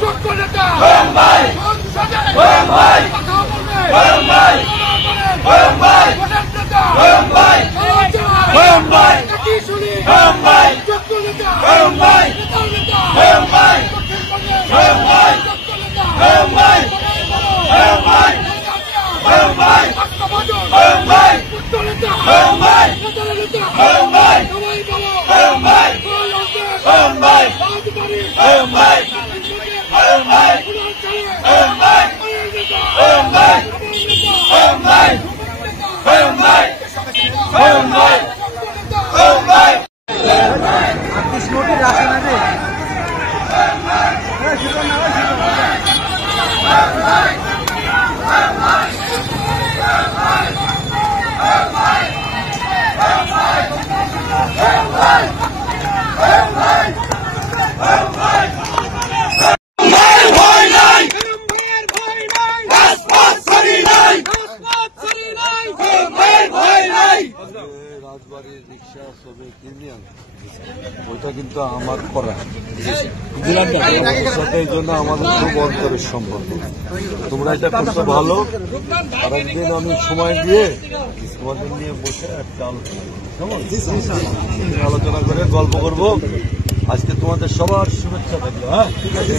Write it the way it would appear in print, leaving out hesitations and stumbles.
যোগ্য নেতা সংসদে কথা বলবে ভোটের নেতা কি শুনি যোগ্য নেতা রাজবাড়ির রিক্সা শ্রমিক ইউনিয়ন ওইটা কিন্তু আমার করা সাথে এই জন্য আমাদের খুব অন্তরের সম্পর্ক। তোমরা এটা করতে ভালো। আর একদিন আমি সময় দিয়ে তোমাদের নিয়ে বসে একটা আলোচনা করে গল্প করব। আজকে তোমাদের সবার শুভেচ্ছা থাকলো। হ্যাঁ, ঠিক আছে।